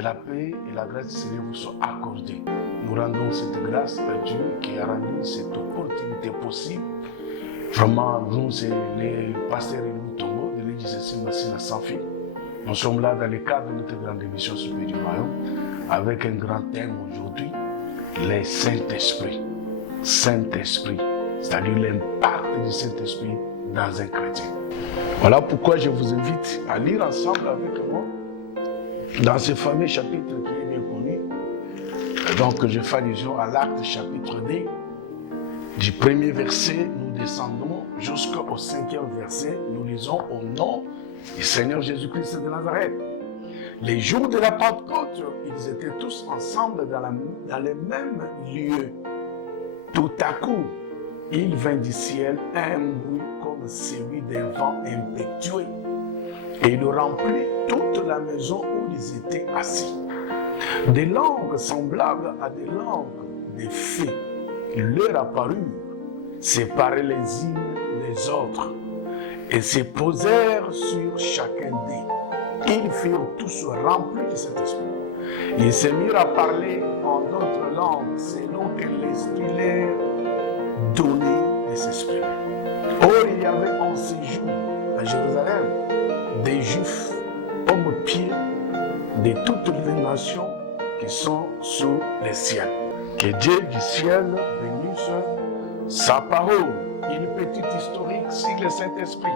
que la paix et la grâce du Seigneur vous soient accordées. Nous rendons cette grâce à Dieu qui a rendu cette opportunité possible. Vraiment, nous, c'est les pasteurs et nous tombons de l'église de Saint-Massina sans fil. Nous sommes là dans le cadre de notre grande émission Super du Royaume avec un grand thème aujourd'hui, les Saint-Esprit. Saint-Esprit, c'est-à-dire l'impact du Saint-Esprit dans un chrétien. Voilà pourquoi je vous invite à lire ensemble avec moi dans ce fameux chapitre qui est bien connu. Donc je fais allusion à l'Acte chapitre 2. Du premier verset, nous descendons jusqu'au 5e verset. Nous lisons au nom du Seigneur Jésus-Christ de Nazareth. Les jours de la Pentecôte, ils étaient tous ensemble dans les mêmes lieux. Tout à coup, il vint du ciel un bruit comme celui d'un vent impétueux, et il remplit toute la maison où ils étaient assis. Des langues semblables à des langues de feu leur apparurent, séparées les unes des autres, et se posèrent sur chacun d'eux. Ils furent tous remplis de cet esprit. Ils se mirent à parler en d'autres langues, selon que l'Esprit leur donnait de s'exprimer. Or, il y avait en séjour à Jérusalem des Juifs, hommes pieds de toutes les nations qui sont sous les ciels. Que Dieu du ciel bénisse sa parole. Une petite historique sur le Saint-Esprit.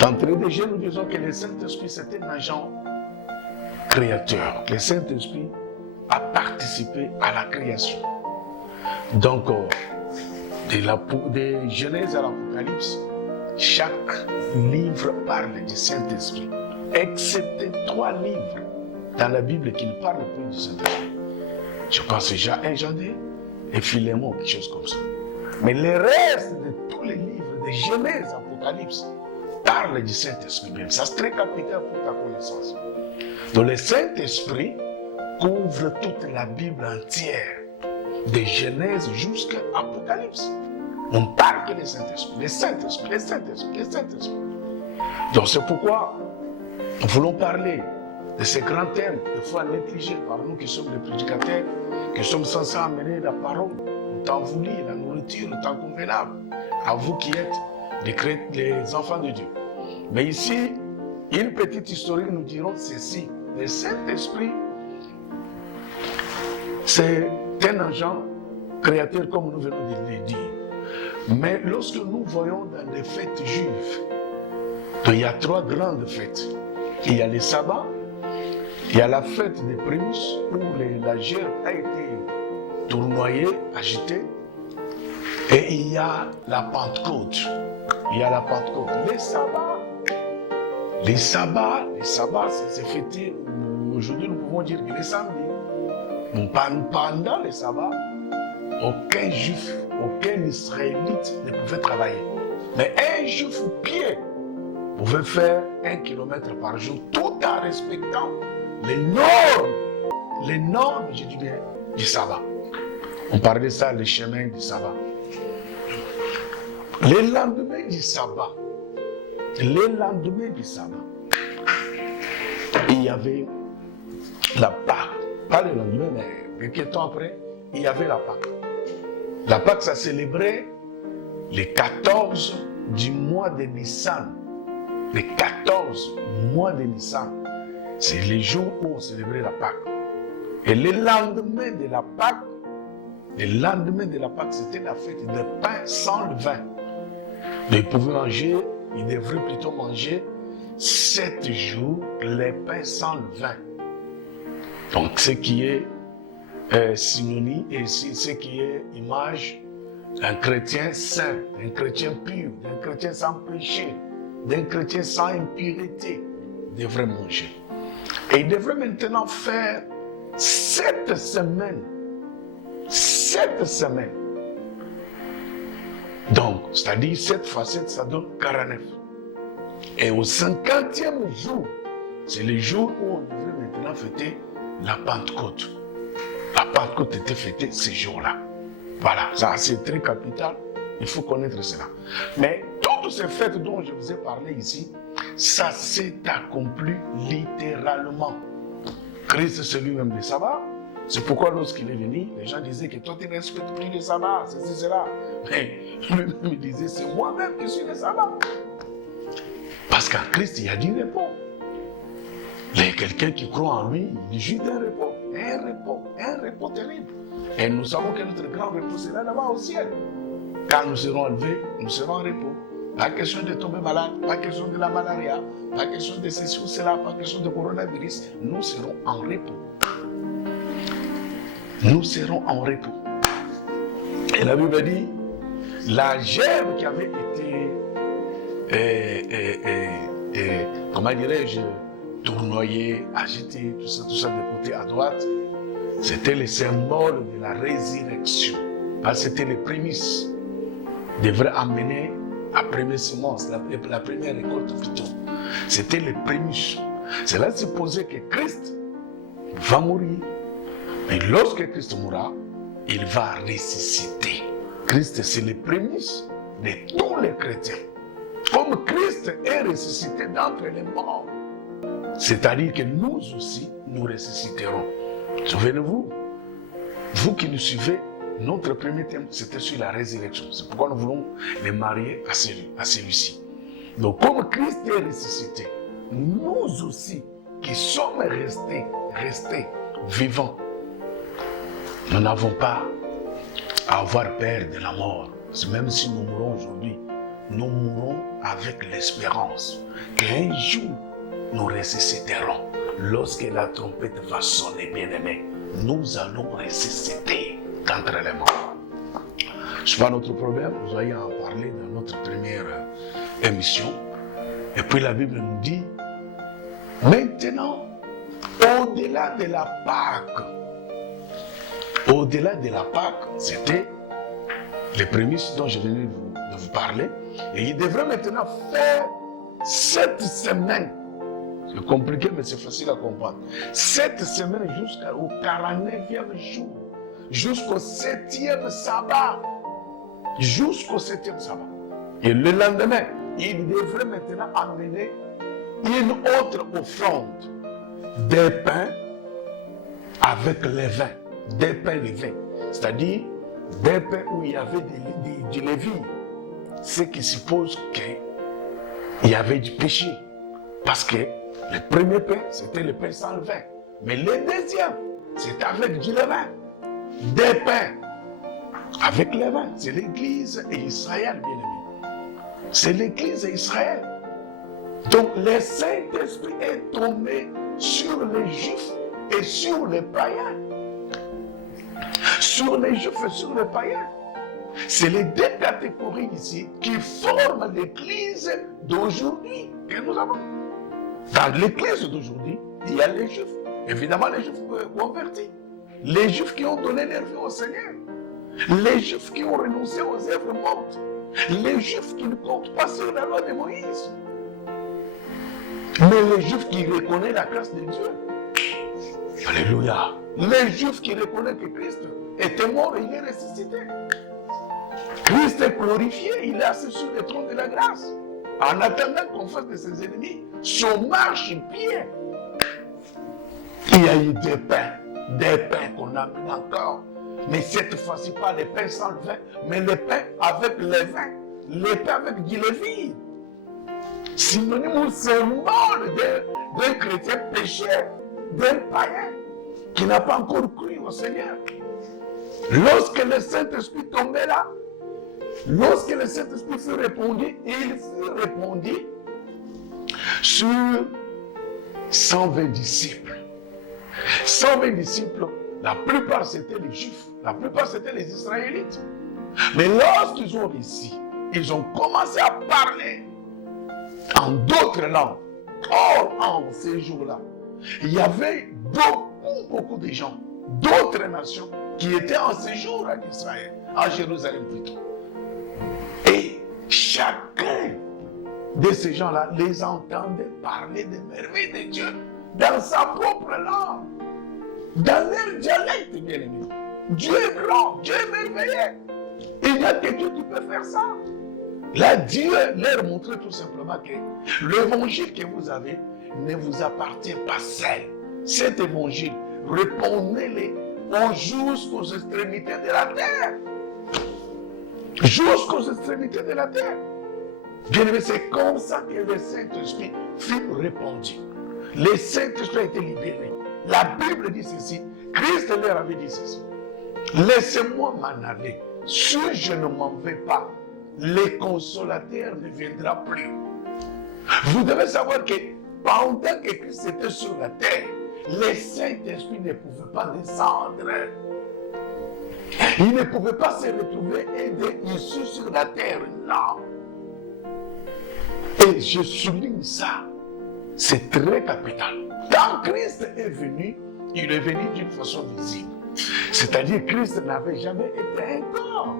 D'entrée de jeu, nous disons que le Saint-Esprit, c'est un agent créateur. Le Saint-Esprit a participé à la création. Donc, de Genèse à l'Apocalypse, chaque livre parle du Saint-Esprit, excepté 3 livres dans la Bible qui ne parlent plus du Saint-Esprit. Je pense déjà à Jean 2 et Philémon, quelque chose comme ça. Mais le reste de tous les livres de Genèse, Apocalypse, parlent du Saint-Esprit même. Ça, c'est très capital pour ta connaissance. Donc le Saint-Esprit couvre toute la Bible entière, de Genèse jusqu'à Apocalypse. On parle que le Saint-Esprit, le Saint-Esprit, le Saint-Esprit, le Saint-Esprit. Donc c'est pourquoi nous voulons parler de ces grands thèmes, des fois négligés par nous qui sommes les prédicateurs, qui sommes censés amener la parole, le temps voulu, la nourriture, le temps convenable, à vous qui êtes les enfants de Dieu. Mais ici, une petite histoire, nous dirons ceci. Le Saint-Esprit, c'est un agent créateur comme nous venons de le dire. Mais lorsque nous voyons dans les fêtes juives, il y a 3 grandes fêtes. Il y a le sabbat, il y a la fête des prémices où la gerbe a été tournoyée, agitée, et il y a la Pentecôte. Il y a la Pentecôte. Les sabbats, c'est fêté. Aujourd'hui, nous pouvons dire que les samedis. Pendant les sabbats, aucun juif, aucun israélite ne pouvait travailler. Mais un juif au pied pouvait faire 1 kilomètre par jour tout en respectant les normes, je dis bien, du sabbat. On parlait de ça, les chemins du sabbat. Le lendemain du sabbat, il y avait la Pâque. Pas le lendemain, mais quelques temps après, il y avait la Pâque. La Pâque, ça célébrait le 14 du mois de Nissan. Le 14 mois de Nissan. C'est les jours où on célébrait la Pâque. Et le lendemain de la Pâque, c'était la fête de pain sans levain. Mais ils devraient plutôt manger 7 jours les pains sans levain. Donc, ce qui est synonyme et ce qui est image d'un chrétien saint, d'un chrétien pur, d'un chrétien sans péché, d'un chrétien sans impureté, devrait manger. Et il devrait maintenant faire 7 semaines. 7 semaines. Donc, c'est-à-dire 7 fois 7, ça donne 49. Et au 50e jour, c'est le jour où on devrait maintenant fêter la Pentecôte. La Pentecôte était fêtée ces jours-là. Voilà, ça c'est très capital, il faut connaître cela. Mais toutes ces fêtes dont je vous ai parlé ici, ça s'est accompli littéralement. Christ, c'est lui-même le sabbat. C'est pourquoi lorsqu'il est venu, les gens disaient que toi tu ne respectes plus le sabbat, c'est cela. Mais lui-même disait, c'est moi-même qui suis le sabbat. Parce qu'en Christ, il y a du repos. Mais quelqu'un qui croit en lui, il jouit d'un repos. Un repos terrible. Et nous savons que notre grand repos, c'est là-bas au ciel. Quand nous serons élevés, nous serons en repos. Pas question de tomber malade, pas question de la malaria, pas question de ceci ou cela, pas question de coronavirus. Nous serons en repos. Nous serons en repos. Et la Bible dit, la gerbe qui avait été, comment dirais-je, tournoyée, agitée, tout ça de côté à droite, c'était le symbole de la résurrection. Parce que c'était les prémices. Devrait amener la première semence, la première récolte plutôt. C'était les prémices. Cela supposait que Christ va mourir. Mais lorsque Christ mourra, il va ressusciter. Christ, c'est les prémices de tous les chrétiens. Comme Christ est ressuscité d'entre les morts, c'est-à-dire que nous aussi, nous ressusciterons. Souvenez-vous, vous qui nous suivez, notre premier thème, c'était sur la résurrection. C'est pourquoi nous voulons les marier à celui-ci. Donc, comme Christ est ressuscité, nous aussi, qui sommes restés vivants, nous n'avons pas à avoir peur de la mort. Même si nous mourons aujourd'hui, nous mourrons avec l'espérance qu'un jour, nous ressusciterons. Lorsque la trompette va sonner, bien-aimés, nous allons ressusciter d'entre les morts. Ce n'est pas notre problème, nous allons en parler dans notre première émission. Et puis la Bible nous dit, maintenant, au-delà de la Pâque, c'était les prémices dont je venais de vous parler. Et il devrait maintenant faire 7 semaines. C'est compliqué, mais c'est facile à comprendre. 7 semaines jusqu'au 49e jour. Jusqu'au 7e sabbat. Et le lendemain, il devrait maintenant amener une autre offrande. Des pains avec les vins. Des pains levés. C'est-à-dire des pains où il y avait du levain. Ce qui suppose qu'il y avait du péché. Parce que le premier pain, c'était le pain sans levain. Mais le deuxième, c'est avec du levain. Des pains avec levain. C'est l'Église et Israël, bien aimé. C'est l'Église et Israël. Donc le Saint-Esprit est tombé sur les Juifs et sur les païens. Sur les Juifs et sur les païens. C'est les deux catégories ici qui forment l'Église d'aujourd'hui que nous avons. Dans l'Église d'aujourd'hui, il y a les Juifs. Évidemment, les Juifs convertis. Les Juifs qui ont donné leur vie au Seigneur. Les Juifs qui ont renoncé aux œuvres mortes. Les Juifs qui ne comptent pas sur la loi de Moïse. Mais les Juifs qui reconnaissent la grâce de Dieu. Alléluia. Les Juifs qui reconnaissent que Christ était mort et il est ressuscité. Christ est glorifié, il est assis sur le trône de la grâce. En attendant qu'on fasse de ses ennemis son marche-pied. Il y a eu des pains qu'on amène encore. Mais cette fois-ci, pas les pains sans le vin, mais les pains avec le vin. Les pains avec du levain. Synonyme ou symbole d'un chrétien pécheur, d'un païen qui n'a pas encore cru au Seigneur. Lorsque le Saint-Esprit tombait là, lorsque le Saint-Esprit fut répandu, il fut répandu sur 120 disciples. 120 disciples, la plupart c'était les Juifs, la plupart c'était les Israélites. Mais lorsqu'ils ont réussi, ils ont commencé à parler en d'autres langues. Or, en ces jours-là, il y avait beaucoup de gens d'autres nations qui étaient en séjour en Israël, à Jérusalem plutôt. Et chacun de ces gens-là les entendait parler des merveilles de Dieu dans sa propre langue, dans leur dialecte, bien aimé. Dieu est grand, Dieu est merveilleux. Il n'y a que Dieu qui peut faire ça. Là, Dieu leur montrait tout simplement que l'évangile que vous avez ne vous appartient pas seul. Cet évangile, répondez-le jusqu'aux extrémités de la terre. Jusqu'aux extrémités de la terre. Bien aimé, c'est comme ça que le Saint-Esprit fut répandu. Le Saint-Esprit a été libéré. La Bible dit ceci. Christ leur avait dit ceci. Laissez-moi m'en aller. Si je ne m'en vais pas, le consolateur ne viendra plus. Vous devez savoir que pendant que Christ était sur la terre, le Saint-Esprit ne pouvait pas descendre. Il ne pouvait pas se retrouver aidé ici sur la terre. Non. Et je souligne ça. C'est très capital. Quand Christ est venu, il est venu d'une façon visible. C'est-à-dire que Christ n'avait jamais été un corps.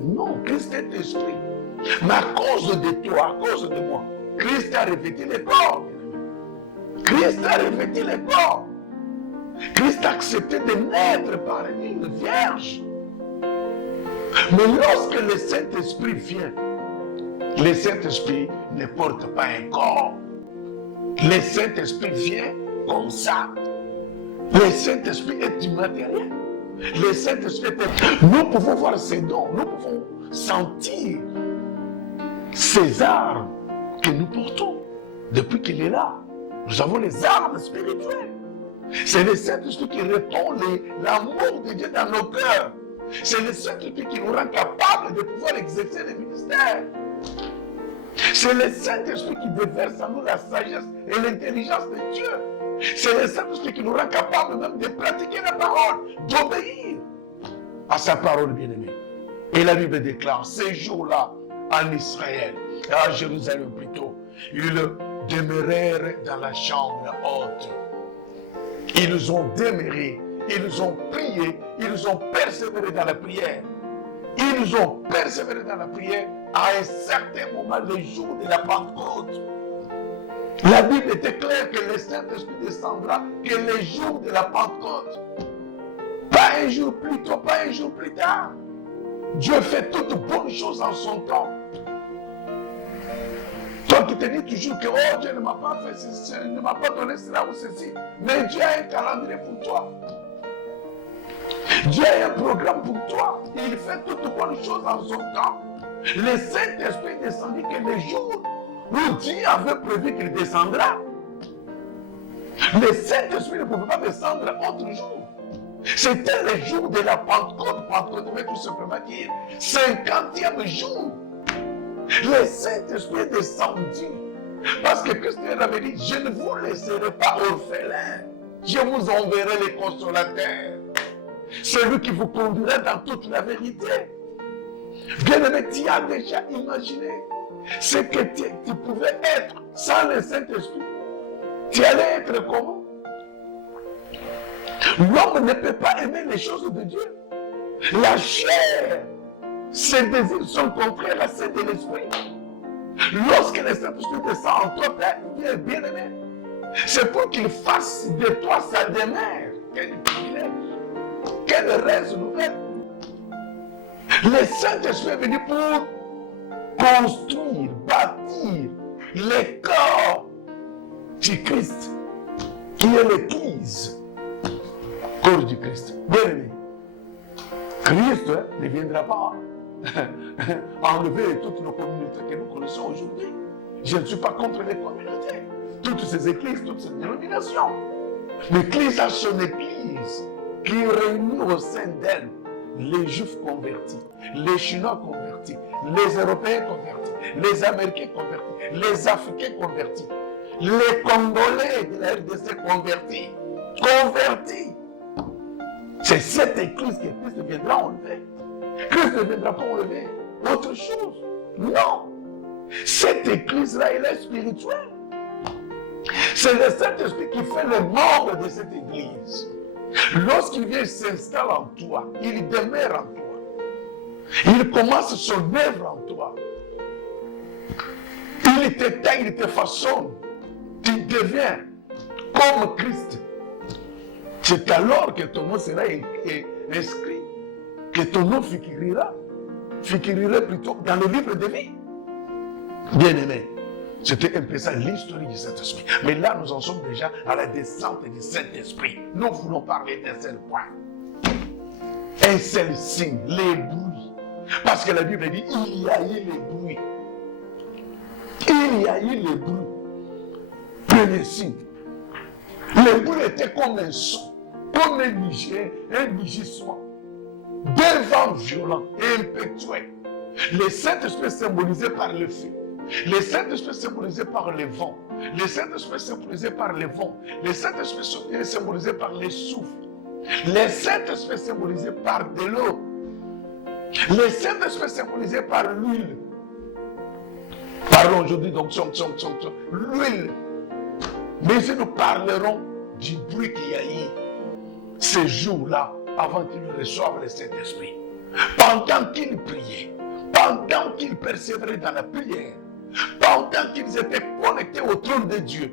Non, Christ est esprit. Mais à cause de toi, à cause de moi, Christ a revêtu le corps. Christ a revêtu le corps. Christ a accepté de naître parmi une vierge. Mais lorsque le Saint-Esprit vient, le Saint-Esprit ne porte pas un corps. Le Saint-Esprit vient comme ça. Le Saint-Esprit est immatériel. Le Saint-Esprit est... Nous pouvons voir ses dons, nous pouvons sentir ces armes que nous portons depuis qu'il est là. Nous avons les armes spirituelles. C'est le Saint-Esprit qui répond l'amour de Dieu dans nos cœurs. C'est le Saint-Esprit qui nous rend capables de pouvoir exercer le ministère. C'est le Saint-Esprit qui déverse en nous la sagesse et l'intelligence de Dieu. C'est le Saint-Esprit qui nous rend capables même de pratiquer la parole, d'obéir à sa parole, bien-aimée. Et la Bible déclare, ces jours-là, en Israël, à Jérusalem plutôt, ils demeurèrent dans la chambre haute. Ils ont demeuré, ils ont prié, ils ont persévéré dans la prière. Ils ont persévéré dans la prière à un certain moment, le jour de la Pentecôte. La Bible était claire que le Saint-Esprit descendra que le jour de la Pentecôte. Pas un jour plus tôt, pas un jour plus tard. Dieu fait toutes bonnes choses en son temps. Toi qui te dis toujours que oh, Dieu ne m'a pas fait ceci, ne m'a pas donné cela ou ceci. Mais Dieu a un calendrier pour toi. Dieu a un programme pour toi. Il fait toutes bonnes choses en son temps. Le Saint-Esprit descendit que le jour où Dieu avait prévu qu'il descendra. Le Saint-Esprit ne pouvait pas descendre autre jour. C'était le jour de la Pentecôte. Pentecôte veut tout simplement dire 50e jour. Le Saint-Esprit est descendu. Parce que Christ avait dit, je ne vous laisserai pas orphelins. Je vous enverrai les consolateurs. Celui qui vous conduira dans toute la vérité. Bien-aimé, tu as déjà imaginé ce que tu pouvais être sans le Saint-Esprit. Tu allais être comment? L'homme ne peut pas aimer les choses de Dieu. La chair, ses désirs sont contraires à ceux de l'esprit. Lorsque le Saint-Esprit descend en toi, bien-aimé, c'est pour qu'il fasse de toi sa demeure. Quel privilège, quelle raison nouvelle. Le Saint-Esprit est venu pour construire, bâtir le corps du Christ, qui est l'Église. Corps du Christ. Bien-aimé, Christ ne viendra pas enlever toutes nos communautés que nous connaissons aujourd'hui. Je ne suis pas contre les communautés, toutes ces églises, toutes ces dénominations. Mais Christ a son église qui réunit au sein d'elle les Juifs convertis, les Chinois convertis, les Européens convertis, les Américains convertis, les Africains convertis, les Congolais de la RDC convertis. Convertis. C'est cette église que Christ viendra enlever. Christ ne viendra pas enlever autre chose. Non. Cette église-là, elle est spirituelle. C'est le Saint-Esprit qui fait le membre de cette église. Lorsqu'il vient s'installer en toi, il demeure en toi. Il commence son œuvre en toi. Il t'éteint, il te façonne. Tu deviens comme Christ. C'est alors que ton nom sera inscrit, que ton nom figurera plutôt dans le livre de vie. Bien-aimé, c'était un peu ça l'histoire du Saint-Esprit. Mais là, nous en sommes déjà à la descente du Saint-Esprit. Nous voulons parler d'un seul point. Un seul signe, les bruits. Parce que la Bible dit, il y a eu les bruits. Il y a eu les bruits. Premier signe. Les bruits étaient comme un son, comme un mugissement. D'un vent violent et impétueux. Le Saint-Esprit symbolisé par le feu. Le Saint-Esprit symbolisé par le vent. Le Saint-Esprit symbolisé par le vent. Le Saint-Esprit symbolisé par les souffles. Le Saint-Esprit symbolisé par de l'eau. Le Saint-Esprit symbolisé par l'huile. Parlons aujourd'hui donc l'huile. Mais si nous parlerons du bruit qu'il y a eu ces jours-là avant qu'ils reçoivent le Saint-Esprit, pendant qu'ils priaient, pendant qu'ils persévéraient dans la prière, pendant qu'ils étaient connectés au trône de Dieu,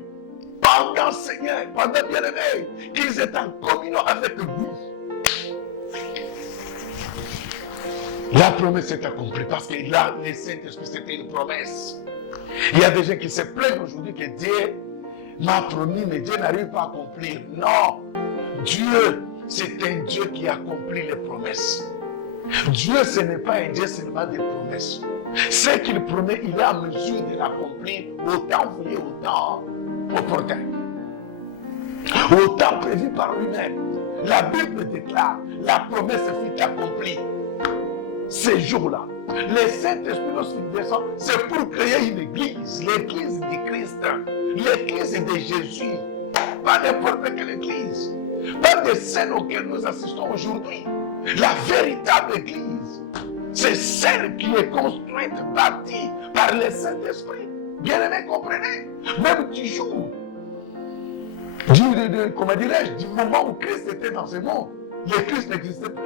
pendant, Seigneur, pendant bien-aimé, qu'ils étaient en communion avec lui, la promesse est accomplie parce que là, le Saint-Esprit, c'était une promesse. Il y a des gens qui se plaignent aujourd'hui que Dieu m'a promis, mais Dieu n'arrive pas à accomplir. Non, Dieu, c'est un Dieu qui accomplit les promesses. Dieu, ce n'est pas un Dieu seulement des promesses. Ce qu'il promet, il est en mesure de l'accomplir au temps voulu, au temps opportun. Au temps prévu par lui-même. La Bible déclare, la promesse fut accomplie. Ces jours-là, le Saint-Esprit, lorsqu'il descend, c'est pour créer une église, l'église du Christ, l'église de Jésus. Pas n'importe quelle église. Pas des scènes auxquelles nous assistons aujourd'hui. La véritable église, c'est celle qui est construite, bâtie par le Saint-Esprit. Bien-aimés, comprenez? Même du jour, comment dirais-je, du moment où Christ était dans ce monde, le Christ n'existait pas.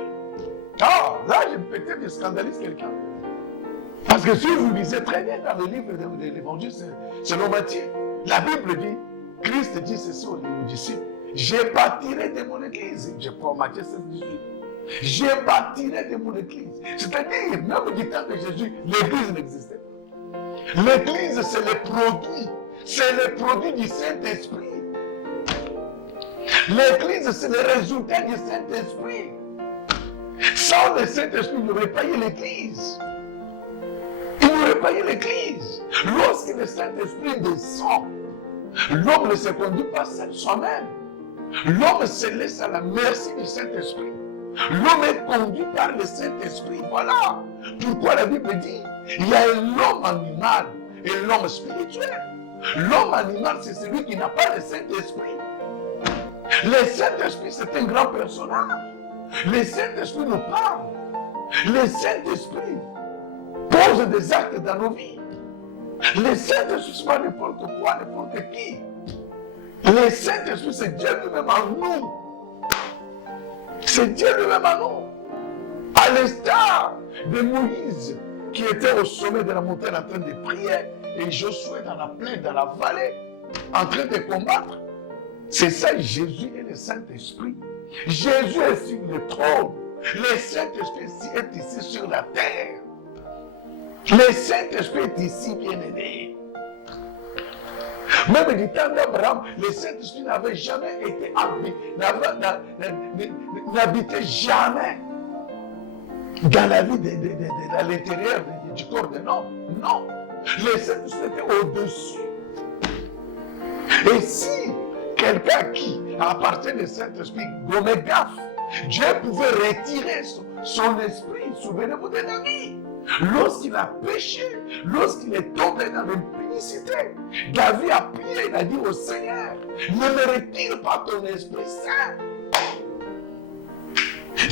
Ah, là, peut-être scandalise quelqu'un. Parce que si vous lisez très bien dans le livre de l'Évangile selon Matthieu, la Bible dit, Christ dit ceci aux disciples, je bâtirai de mon église. Je prends Matthieu 16, 18. Je bâtirai de mon église. C'est-à-dire, même du temps de Jésus, l'église n'existait pas. L'église, c'est le produit. C'est le produit du Saint-Esprit. L'église, c'est le résultat du Saint-Esprit. Sans le Saint-Esprit, il n'y aurait pas eu l'église. Il n'y aurait pas eu l'église. Lorsque le Saint-Esprit descend, l'homme ne se conduit pas seul soi-même. L'homme se laisse à la merci du Saint-Esprit. L'homme est conduit par le Saint-Esprit. Voilà pourquoi la Bible dit il y a l'homme animal et l'homme spirituel. L'homme animal, c'est celui qui n'a pas le Saint-Esprit. Le Saint-Esprit, c'est un grand personnage. Le Saint-Esprit nous parle. Le Saint-Esprit pose des actes dans nos vies. Le Saint-Esprit, c'est pas n'importe quoi, n'importe qui. Le Saint-Esprit, c'est Dieu lui-même en nous. C'est Dieu lui-même en nous. À l'instar de Moïse, qui était au sommet de la montagne en train de prier, et Josué dans la plaine, dans la vallée, en train de combattre. C'est ça, Jésus et le Saint-Esprit. Jésus est sur le trône. Le Saint-Esprit est ici sur la terre. Le Saint-Esprit est ici, bien-aimé. Même du temps d'Abraham, le Saint-Esprit n'avait jamais été n'habitait jamais dans la vie à l'intérieur du corps de l'homme. Non. Le Saint-Esprit était au-dessus. Et si quelqu'un qui appartient au Saint-Esprit gommait gaffe, Dieu pouvait retirer son esprit. Souvenez-vous de David. Lorsqu'il a péché, lorsqu'il est tombé dans l'impudicité, David a prié, il a dit au Seigneur, ne me retire pas ton Esprit Saint.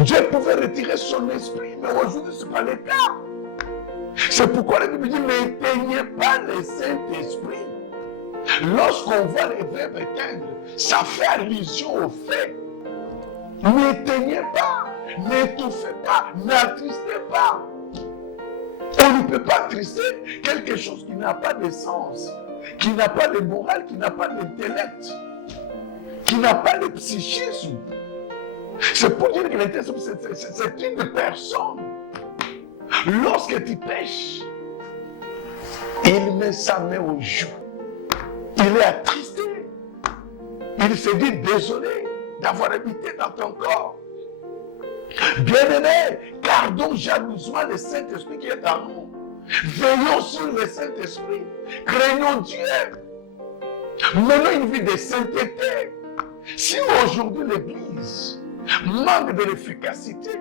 Dieu pouvait retirer son esprit, mais aujourd'hui ce n'est pas le cas. C'est pourquoi la Bible dit, n'éteignez pas le Saint-Esprit. Lorsqu'on voit les verbes éteindre, ça fait allusion au fait. N'éteignez pas, n'étouffez pas, n'attristez pas. On ne peut pas trister quelque chose qui n'a pas de sens, qui n'a pas de morale, qui n'a pas d'intellect, qui n'a pas de psychisme. C'est pour dire que l'intellect, c'est une personne. Lorsque tu pêches, Il met sa main au joug. Il est attristé. Il se dit désolé d'avoir habité dans ton corps. Bien-aimé, gardons jalousement le Saint-Esprit qui est en nous. Veillons sur le Saint-Esprit. Craignons Dieu. Menons une vie de sainteté. Si aujourd'hui l'Église manque de l'efficacité,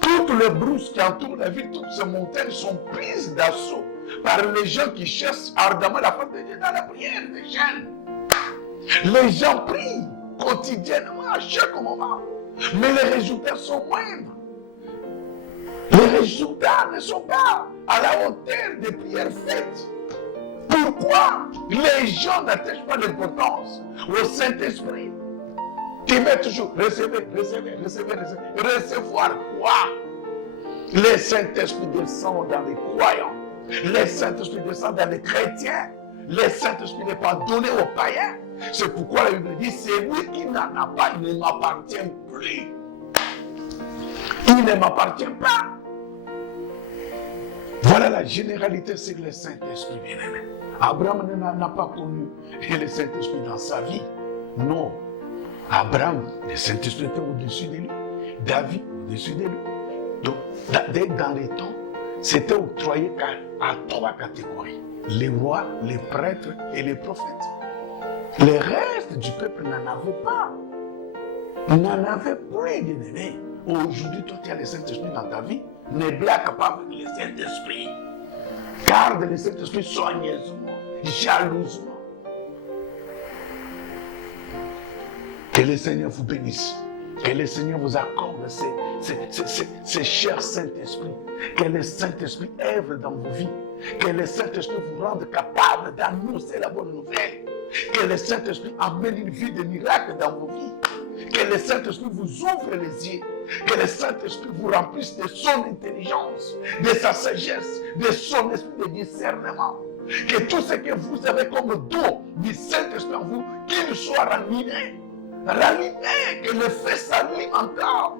toutes les brousses qui entourent la ville, toutes ces montagnes sont prises d'assaut par les gens qui cherchent ardemment la face de Dieu dans la prière des jeunes. Les gens prient quotidiennement, à chaque moment, mais les résultats sont moindres. Les résultats ne sont pas à la hauteur des prières faites. Pourquoi les gens n'attachent pas l'importance au Saint-Esprit? Tu mets toujours recevoir quoi? Le Saint-Esprit descend dans les croyants. Le Saint-Esprit descend dans les chrétiens. Le Saint-Esprit n'est pas donné aux païens. C'est pourquoi la Bible dit, c'est lui qui n'en a pas, il ne m'appartient plus. Il ne m'appartient pas. Voilà la généralité, c'est le Saint-Esprit bien-aimé. Abraham n'a pas connu le Saint-Esprit dans sa vie. Non. Abraham, le Saint-Esprit était au-dessus de lui. David, au-dessus de lui. Donc, dans les temps, c'était octroyé à 3 catégories. Les rois, les prêtres et les prophètes. Le reste du peuple n'en avait pas. N'en avait plus, bien-aimé. Aujourd'hui, toi, tu as le Saint-Esprit dans ta vie. Ne blague pas avec le Saint-Esprit. Garde le Saint-Esprit soigneusement, jalousement. Que le Seigneur vous bénisse. Que le Seigneur vous accorde ces chers Saint-Esprit. Que le Saint-Esprit œuvre dans vos vies. Que le Saint-Esprit vous rende capable d'annoncer la bonne nouvelle. Que le Saint-Esprit amène une vie de miracle dans vos vies. Que le Saint-Esprit vous ouvre les yeux. Que le Saint-Esprit vous remplisse de son intelligence, de sa sagesse, de son esprit de discernement. Que tout ce que vous avez comme don du Saint-Esprit en vous, qu'il soit ranimé. Ranimé, que le feu s'allume encore.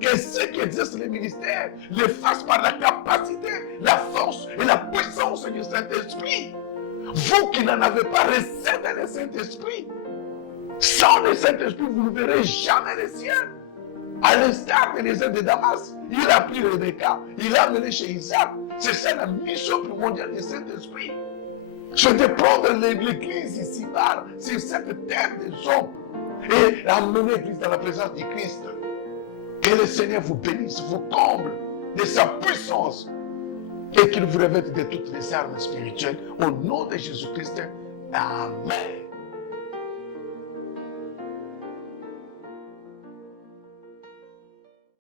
Que ceux qui exercent le ministère le fassent par la capacité, la force et la puissance du Saint-Esprit. Vous qui n'en avez pas, recevez le Saint-Esprit. Sans le Saint-Esprit, vous ne verrez jamais le ciel. À l'instar de l'Ézère de Damas, il a pris Rebecca, il l'a amené chez Isaac. C'est ça la mission primordiale du Saint-Esprit. C'est de prendre l'Église ici-bas, sur cette terre des hommes, et amener l'Église dans la présence du Christ. Que le Seigneur vous bénisse, vous comble de sa puissance et qu'il vous revête de toutes les armes spirituelles. Au nom de Jésus-Christ, Amen.